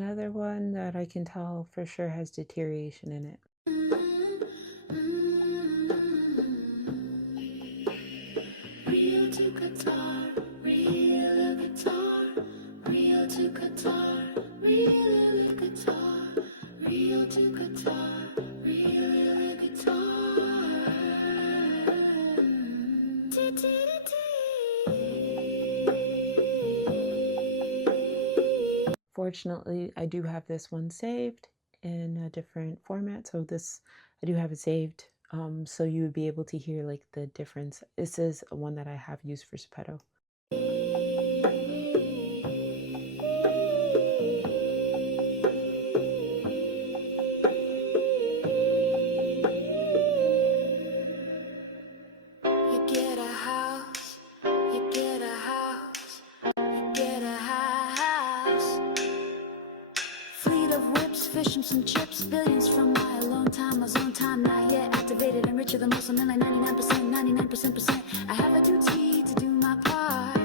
Another one that I can tell for sure has deterioration in it. Real to guitar, real guitar, real to guitar, real guitar, real to guitar, real guitar. Fortunately, I do have this one saved in a different format, so this I do have it saved, so you would be able to hear like the difference. This is one that I have used for Sepetto. You get a house, you get a house, you get a house. Fleet of whips, fish and some chips, billions from my alone time, my zone time, not yet activated and richer than most. I'm in like 99%, 99%. I have a duty to do my part.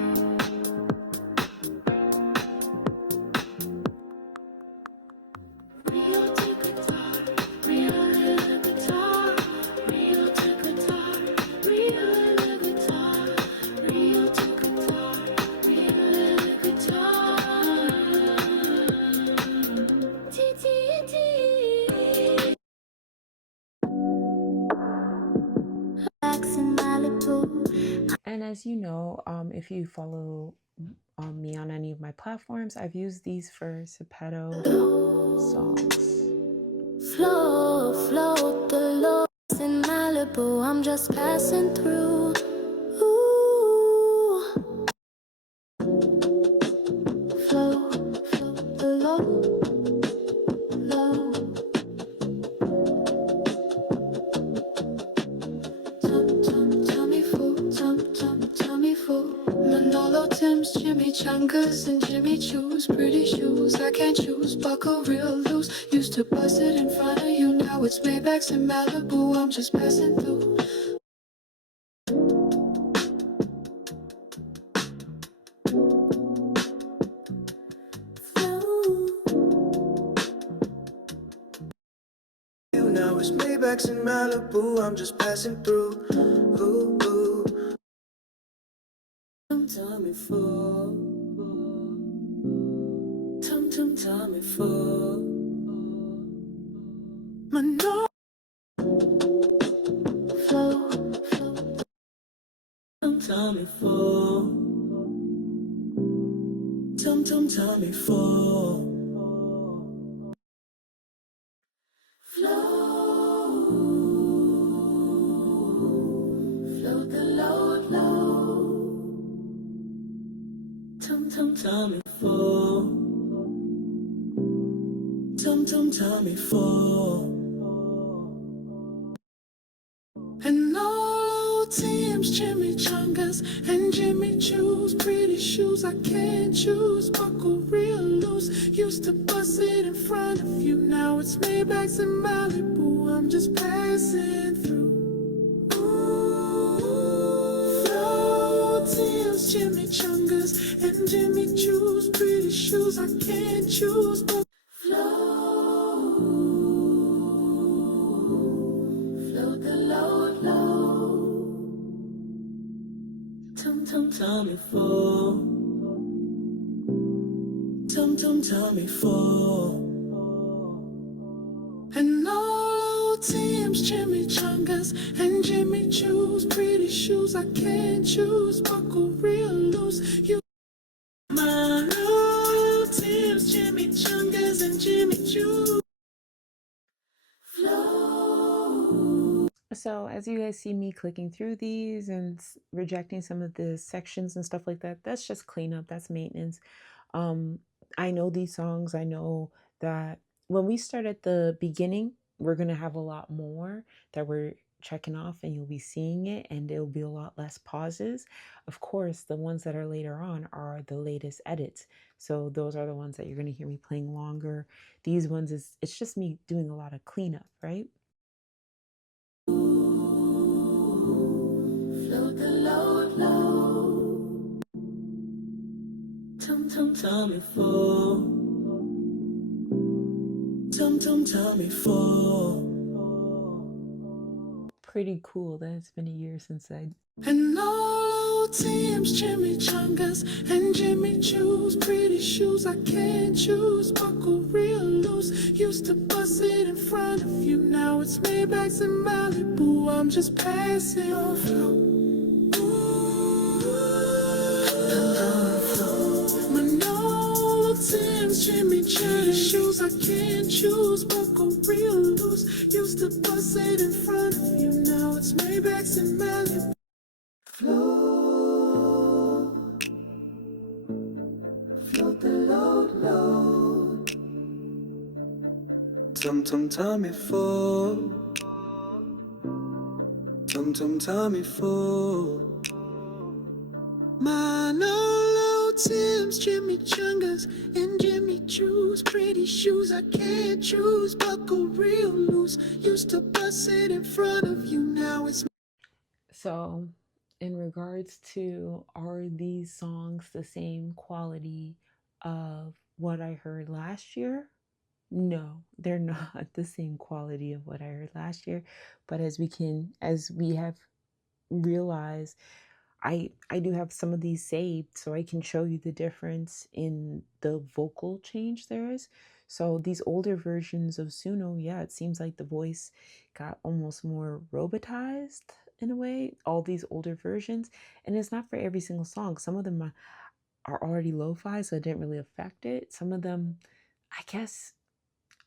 Real to guitar, real guitar, real to guitar, real guitar, real to guitar, real guitar. T-T-T. In Malibu. And as you know, if you follow me on any of my platforms, I've used these for Sepetto songs. Float the lows in Malibu. I'm just passing through. Ooh. Float the low. Tummy full. Manolo, Tim's, Jimmy Chungas, and Jimmy Choo's pretty shoes. I can't choose, buckle real loose. Used to bust it in front of you, now it's Maybachs in Malibu. I'm just passing through. Now it's Maybachs in Malibu. I'm just passing through. Ooh, ooh. Tummy full. Tummy full. Manolo. Flow. Tummy full. Tummy full. Float the load low. Tummy full. Tummy full. And all Tim's, Jimmy Chungas, and Jimmy Choo's pretty shoes. I can't choose, buckle real loose. Used to bust it in front of you, now it's Maybachs in Malibu. I'm just passing through. Ooh, Tim's, Jimmy Chungas, and Jimmy Choo's pretty shoes. I can't choose, but float the load low. Tummy full. Tummy full. And all Tim's, Jimmy Chungas, and Jimmy Choo's pretty shoes. I can't choose, buckle real loose. You my all Tim's, Jimmy Chungas, and Jimmy Choo's. So as you guys see me clicking through these and rejecting some of the sections and stuff like that, that's just cleanup, that's maintenance. I know these songs. I know that when we start at the beginning, we're going to have a lot more that we're checking off, and you'll be seeing it, and there'll be a lot less pauses. Of course, the ones that are later on are the latest edits. So those are the ones that you're going to hear me playing longer. These ones it's just me doing a lot of cleanup, right? Float the load low. Tummy full. Tommy for. Pretty cool that it's been a year since I. And all teams, Jimmy Chungas and Jimmy Choo's pretty shoes I can't choose, buckle real loose. Used to bust it in front of you, now it's Maybachs in Malibu. I'm just passing through. Manolo Tim's, Jimmy Choo's shoes I can't choose, buckle real loose. Used to bust it in front of you, now it's Maybachs in Malibu. Float, float the load. Tommy for. Tommy for. Manolo Tim's, Jimmy Chungas and Jimmy Choo's pretty shoes I can't choose, buckle real loose. Used to bust it in front of you, now it's. So, in regards to are these songs the same quality of what I heard last year? No, they're not the same quality of what I heard last year. But as we have realized, I do have some of these saved, so I can show you the difference in the vocal change there is. So these older versions of Suno, yeah, it seems like the voice got almost more robotized in a way, all these older versions. And it's not for every single song. Some of them are already lo-fi, so it didn't really affect it. Some of them, I guess,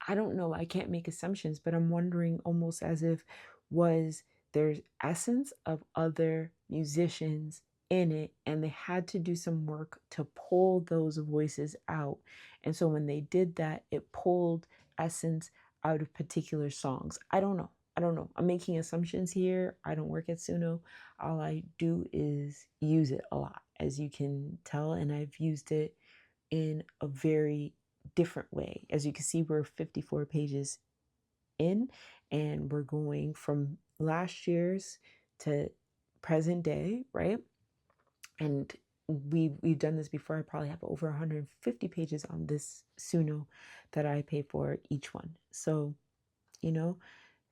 I don't know, I can't make assumptions, but I'm wondering almost as if was there's essence of other musicians in it and they had to do some work to pull those voices out. And so when they did that, it pulled essence out of particular songs. I don't know. I don't know. I'm making assumptions here. I don't work at Suno. All I do is use it a lot, as you can tell, and I've used it in a very different way. As you can see, we're 54 pages in and we're going from last year's to present day, right? And we've done this before. I probably have over 150 pages on this Suno that I pay for each one. So, you know,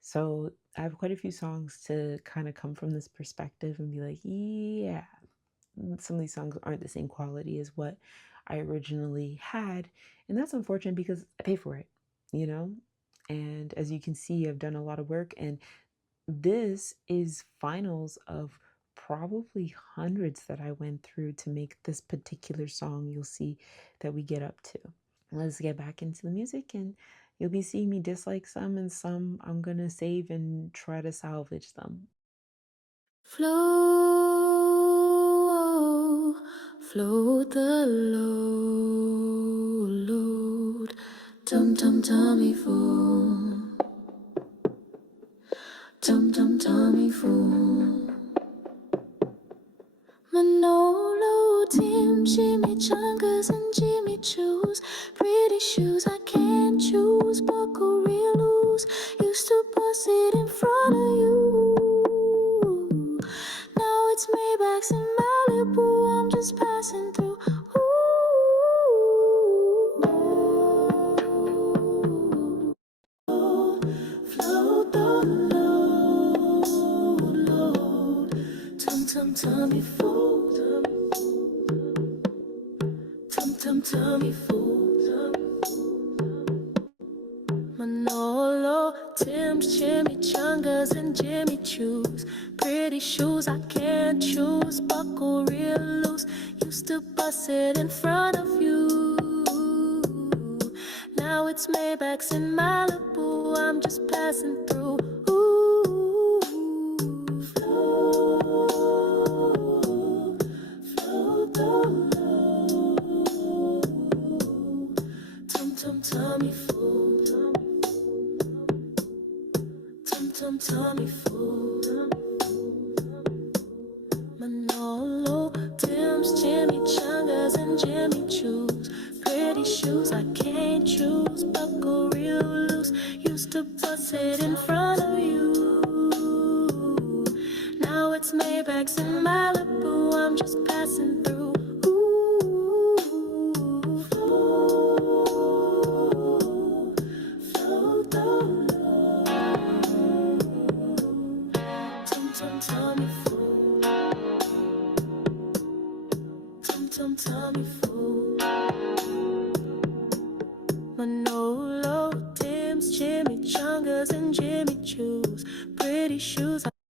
so I have quite a few songs to kind of come from this perspective and be like, yeah, some of these songs aren't the same quality as what I originally had. And that's unfortunate because I pay for it, you know? And as you can see, I've done a lot of work, and this is finals of probably hundreds that I went through to make this particular song you'll see that we get up to. Let's get back into the music, and you'll be seeing me dislike some, and some I'm gonna save and try to salvage them. Flow, float the load. Tommy for. Tommy for. Manolo, Tim, Jimmy Chungas and Jimmy Choo's pretty shoes I can't choose, buckle real loose. Used to bust it in front of you. Now it's Maybachs in Malibu, I'm just passing through. Float the load. Tommy fold. Tommy fold. Manolo, Tim's, Jimmy Chungas and Jimmy Choo's pretty shoes I can't choose, buckle real loose. Used to bust it in front of you. Now it's Maybachs in Malibu, I'm just passing through. Float the load. Tommy fold. Tommy fold. Manolo, Tim's, Jimmy Chungas and Jimmy Choo's pretty shoes I can't choose, buckle real loose. Used to bust it in front of you. Now it's Maybachs in Malibu, I'm just passing through. Float Polo, Tim's, Jimmy Chungas, and Jimmy Choo's. Pretty shoes.